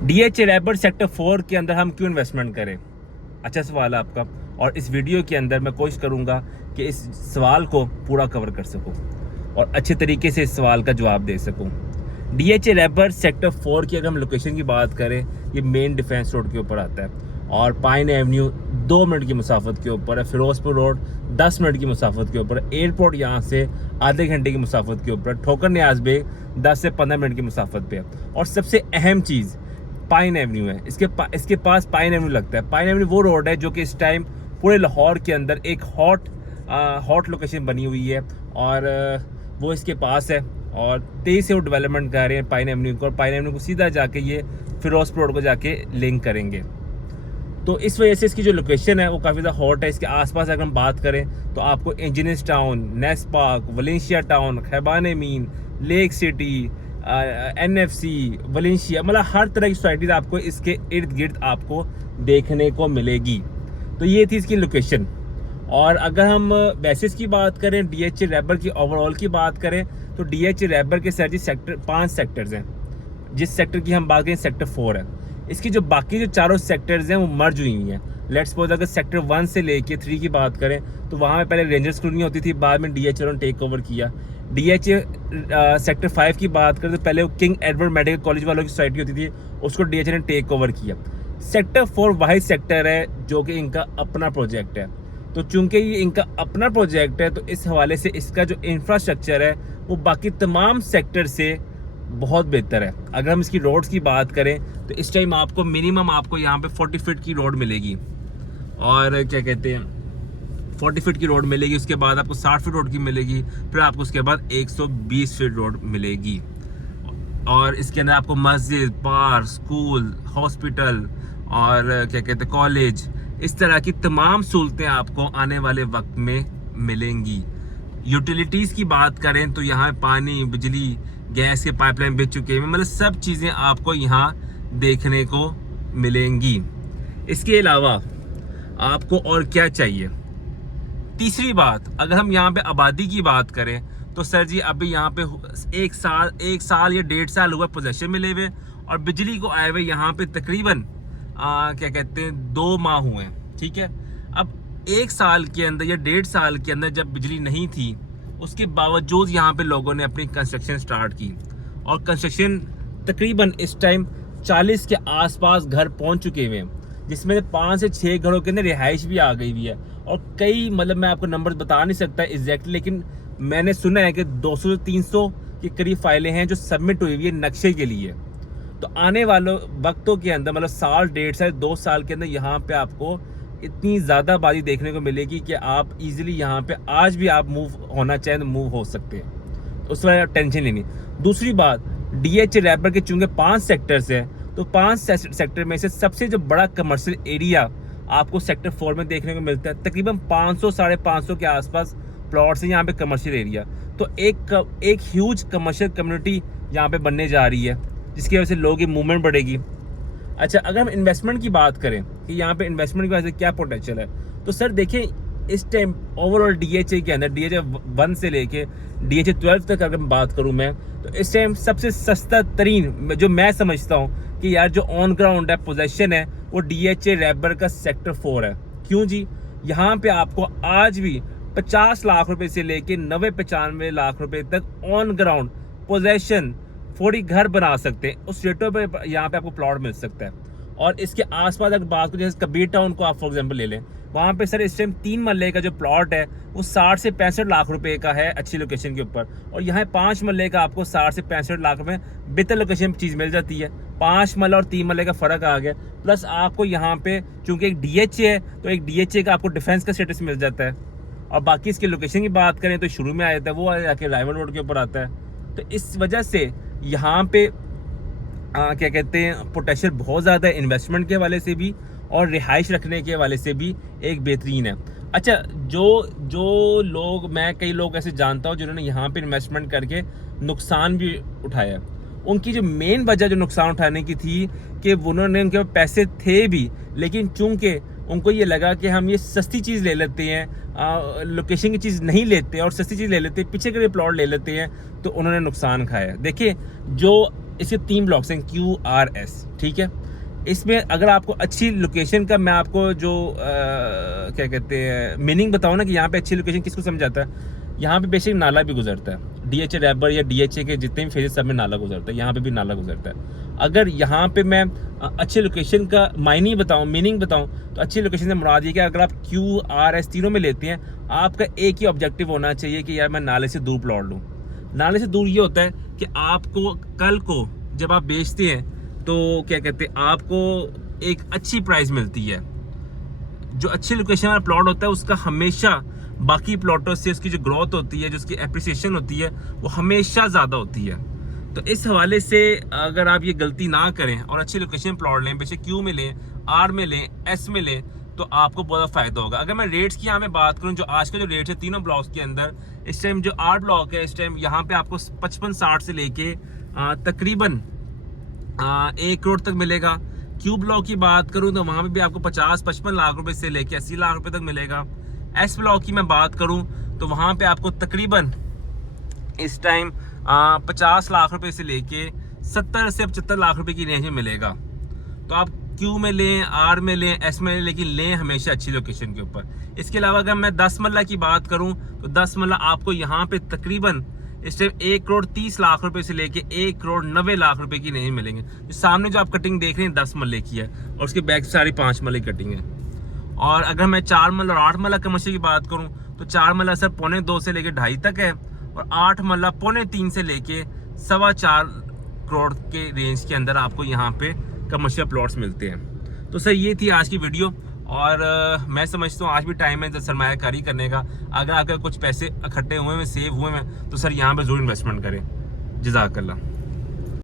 DH रैबर sector 4 के अंदर हम क्यों इन्वेस्टमेंट करें? अच्छा सवाल है आपका, और इस वीडियो के अंदर मैं कोशिश करूंगा कि इस सवाल को पूरा कवर कर सकूं और अच्छे तरीके से इस सवाल का जवाब दे सकूं। डीएच रैबर सेक्टर 4 की अगर हम लोकेशन की बात करें, ये मेन डिफेंस रोड के ऊपर आता है और पाइन एवेन्यू 2 मिनट की मुसाफत के ऊपर है, फिरोजपुर रोड 10 मिनट की मुसाफत के ऊपर है, एयरपोर्ट यहाँ से आधे घंटे की मुसाफत के ऊपर है, ठोकर न्याज बेग 10 से 15 मिनट की मुसाफत पे है। और सबसे अहम चीज़ पाइन एवेन्यू है, इसके पास पाइन एवेन्यू लगता है। पाइन एवेन्यू वो रोड है जो कि इस टाइम पूरे लाहौर के अंदर एक हॉट लोकेशन बनी हुई है और वो इसके पास है और तेज़ से वो डेवलपमेंट कर रहे हैं पाइन एवेन्यू को, और पाइन एवेन्यू को सीधा जाके ये फिरोजपुर रोड को जाके लिंक करेंगे। तो इस वजह से इसकी जो लोकेशन है वो काफ़ी ज़्यादा हॉट है। इसके आसपास अगर हम बात करें तो आपको engineers town, Ness park, Valencia town, Khayaban Amin, lake city, NFC, Valencia, मतलब हर तरह की सोसाइटीज आपको इसके इर्द गिर्द आपको देखने को मिलेगी। तो ये थी इसकी लोकेशन। और अगर हम बेसिस की बात करें, डीएच रैबर की ओवरऑल की बात करें, तो डीएच रैबर के सर जी 5 सेक्टर्स हैं। जिस सेक्टर की हम बात करें सेक्टर 4 है। इसकी जो बाकी जो चारों सेक्टर्स हैं वो मर्ज हुई हुई हैं। लेट्स सपोज अगर सेक्टर 1 से लेके 3 की बात करें तो वहाँ पे पहले रेंजर्स कॉलोनी होती थी, बाद में डीएच ने टेक ओवर किया। डीएच सेक्टर 5 की बात करें तो पहले वो किंग एडवर्ड मेडिकल कॉलेज वालों की सोसाइटी होती थी, उसको डीएच ने टेक ओवर किया। सेक्टर 4 वाहिद सेक्टर है जो कि इनका अपना प्रोजेक्ट है। तो चूंकि ये इनका अपना प्रोजेक्ट है तो इस हवाले से इसका जो इंफ्रास्ट्रक्चर है वो बाकी तमाम सेक्टर से बहुत बेहतर है। अगर हम इसकी रोड्स की बात करें तो इस टाइम आपको मिनिमम आपको यहाँ पे 40 फीट की रोड मिलेगी, और क्या कहते हैं 40 फीट की रोड मिलेगी। उसके बाद आपको 60 फीट रोड की मिलेगी, फिर आपको उसके बाद 120 फीट रोड मिलेगी। और इसके अंदर आपको मस्जिद, पार्क, स्कूल, हॉस्पिटल और क्या कहते हैं कॉलेज, इस तरह की तमाम सहूलतें आपको आने वाले वक्त में मिलेंगी। यूटिलिटीज़ की बात करें तो यहाँ पानी, बिजली, गैस के पाइपलाइन बिछ चुके हैं, मतलब सब चीज़ें आपको यहाँ देखने को मिलेंगी। इसके अलावा आपको और क्या चाहिए? तीसरी बात, अगर हम यहाँ पे आबादी की बात करें तो सर जी अभी यहाँ पे एक साल या 1.5 साल हुआ पोजेशन मिले हुए, और बिजली को आए हुए यहाँ पे तकरीबन क्या कहते हैं 2 माह हुए हैं। ठीक है, अब 1 साल के अंदर या 1.5 साल के अंदर जब बिजली नहीं थी, उसके बावजूद यहाँ पे लोगों ने अपनी कंस्ट्रक्शन स्टार्ट की, और कंस्ट्रक्शन तकरीबन इस टाइम 40 के आसपास घर पहुँच चुके हुए हैं, जिसमें 5 से 6 घरों के अंदर रिहाइश भी आ गई हुई है। और कई, मतलब मैं आपको नंबर बता नहीं सकता एग्जैक्टली, लेकिन मैंने सुना है कि 200 से 300 के करीब फाइलें हैं जो सबमिट हुई हुई है नक्शे के लिए। तो आने वाले वक्तों के अंदर, मतलब साल, 1.5 साल, 2 साल के अंदर यहाँ पे आपको इतनी ज़्यादा आबादी देखने को मिलेगी कि आप इजीली यहाँ पे आज भी आप मूव होना चाहें तो मूव हो सकते हैं, तो उस वजह टेंशन लेनी। दूसरी बात, डीएच रैबर के चूंकि 5 सेक्टर्स हैं, तो 5 सेक्टर में से सबसे जो बड़ा कमर्शियल एरिया आपको सेक्टर 4 में देखने को मिलता है। तकरीबन 500 साढ़े 500 के आसपास प्लॉट्स हैं यहाँ पे कमर्शियल एरिया। तो एक ह्यूज कमर्शियल कम्युनिटी यहाँ पे बनने जा रही है, जिसकी वजह से लोगों की मूवमेंट बढ़ेगी। अच्छा, अगर हम इन्वेस्टमेंट की बात करें कि यहाँ पे इन्वेस्टमेंट की वजह से क्या पोटेंशियल है, तो सर देखें इस टाइम ओवरऑल डीएचए के अंदर, डीएचए 1 से लेके डीएचए 12 तक अगर बात करूँ मैं, तो इस टाइम सबसे सस्ता तरीन जो मैं समझता हूँ कि यार जो ऑन ग्राउंड है पोजेशन है वो डीएचए रैबर का सेक्टर 4 है। क्यों जी? यहाँ पे आपको आज भी 50 लाख रुपए से लेके 90-95 लाख रुपए तक ऑन ग्राउंड पोजेशन 40 घर बना सकते हैं, उस रेटों पे यहाँ पे आपको प्लॉट मिल सकता है। और इसके आसपास अगर बात करें, जैसे कबीर टाउन को आप फॉर एग्जांपल ले लें, वहाँ पे सर इस टाइम 3 मरले का जो प्लॉट है वो 60 से 65 लाख रुपए का है अच्छी लोकेशन के ऊपर, और यहाँ 5 मरले का आपको 60 से 65 लाख में बेहतर लोकेशन चीज़ मिल जाती है। 5 मरला और 3 मरले का फ़र्क आ गया, प्लस आपको यहाँ पे चूँकि एक डीएचए है तो एक डीएचए का आपको डिफेंस का स्टेटस मिल जाता है। और बाकी इसकी लोकेशन की बात करें तो शुरू में आ जाता है, वो आके राइवल रोड के ऊपर आता है। तो इस वजह से यहाँ पे क्या कहते हैं पोटेंशियल बहुत ज़्यादा है, इन्वेस्टमेंट के हवाले से भी और रिहाइश रखने के हवाले से भी एक बेहतरीन है। अच्छा, जो लोग, मैं कई लोग ऐसे जानता हूँ जिन्होंने यहाँ पे इन्वेस्टमेंट करके नुकसान भी उठाया। उनकी जो मेन वजह जो नुकसान उठाने की थी कि उन्होंने, उनके पैसे थे भी, लेकिन चूंकि उनको ये लगा कि हम ये सस्ती चीज़ ले लेते हैं, लोकेशन की चीज़ नहीं लेते और सस्ती चीज़ ले लेते हैं, पीछे के लिए प्लॉट ले लेते हैं, तो उन्होंने नुकसान खाया। देखिए, जो इसके 3 ब्लॉक्स हैं QRS, ठीक है। इसमें अगर आपको अच्छी लोकेशन का मैं आपको जो क्या कहते हैं मीनिंग बताऊँ ना कि यहाँ पे अच्छी लोकेशन किसको समझाता है, यहाँ पे बेसिक नाला भी गुजरता है, DHA रैबर या DHA के जितने भी फेजेस सब में नाला गुजरता है, यहाँ पे भी नाला गुजरता है। अगर यहाँ पे मैं अच्छी लोकेशन का मायने बताऊँ, मीनिंग बताऊँ, तो अच्छी लोकेशन से मुराद ये कि अगर आप QRS तीनों में लेते हैं, आपका एक ही ऑब्जेक्टिव होना चाहिए कि यार मैं नाले से दूर प्लॉट लूँ। नाले से दूर ये होता है कि आपको कल को जब आप बेचते हैं तो क्या कहते हैं आपको एक अच्छी प्राइस मिलती है। जो अच्छी लोकेशन वाला प्लॉट होता है उसका हमेशा बाकी प्लॉटों से उसकी जो ग्रोथ होती है, जो उसकी एप्रिसिएशन होती है, वो हमेशा ज़्यादा होती है। तो इस हवाले से अगर आप ये गलती ना करें और अच्छी लोकेशन प्लॉट लें, बेशक Q में लें, R में लें, S में लें, तो आपको बहुत फ़ायदा होगा। अगर मैं रेट्स की यहाँ में बात करूँ, जो आज का जो रेट है तीनों ब्लॉक्स के अंदर, इस टाइम जो R ब्लॉक है, इस टाइम यहाँ पे आपको 55-60 से लेके तकरीबन 1 करोड़ तक मिलेगा। Q ब्लॉक की बात करूं तो वहां पे भी आपको 50-55 लाख रुपए से लेके 80 लाख रुपए तक मिलेगा। S ब्लॉक की मैं बात करूं तो वहां पे आपको तकरीबन इस टाइम 50 लाख रुपए से लेके 70 से 75 लाख रुपए की रेंज में मिलेगा। तो आप Q में लें, R में लें, S में लें, लेकिन लें हमेशा अच्छी लोकेशन के ऊपर। इसके अलावा अगर मैं 10 मल्ला की बात करूं तो 10 मल्ला आपको यहाँ पे तकरीबन इस टाइम 1 करोड़ 30 लाख रुपए से लेके 1 करोड़ 90 लाख रुपए की नहीं मिलेंगे। तो सामने जो आप कटिंग देख रहे हैं 10 मल्ले की है और उसके बैक सारी 5 मल्ले की कटिंग है। और अगर मैं 4 मल्ला और 8 मल्ला कमर्शियल की बात करूं तो 4 मल्ला सर 2.25 से लेके 2.5 तक है और 8 मल्ला 3.25 से लेके 4.25 करोड़ के रेंज के अंदर आपको यहाँ पे कमर्शियल प्लॉट्स मिलते हैं। तो सर ये थी आज की वीडियो और मैं समझता हूँ आज भी टाइम है सरमायाकारी करने का। अगर आपके कुछ पैसे इकट्ठे हुए हैं, सेव हुए हैं, तो सर यहाँ पे जरूर इन्वेस्टमेंट करें। जज़ाकल्लाह।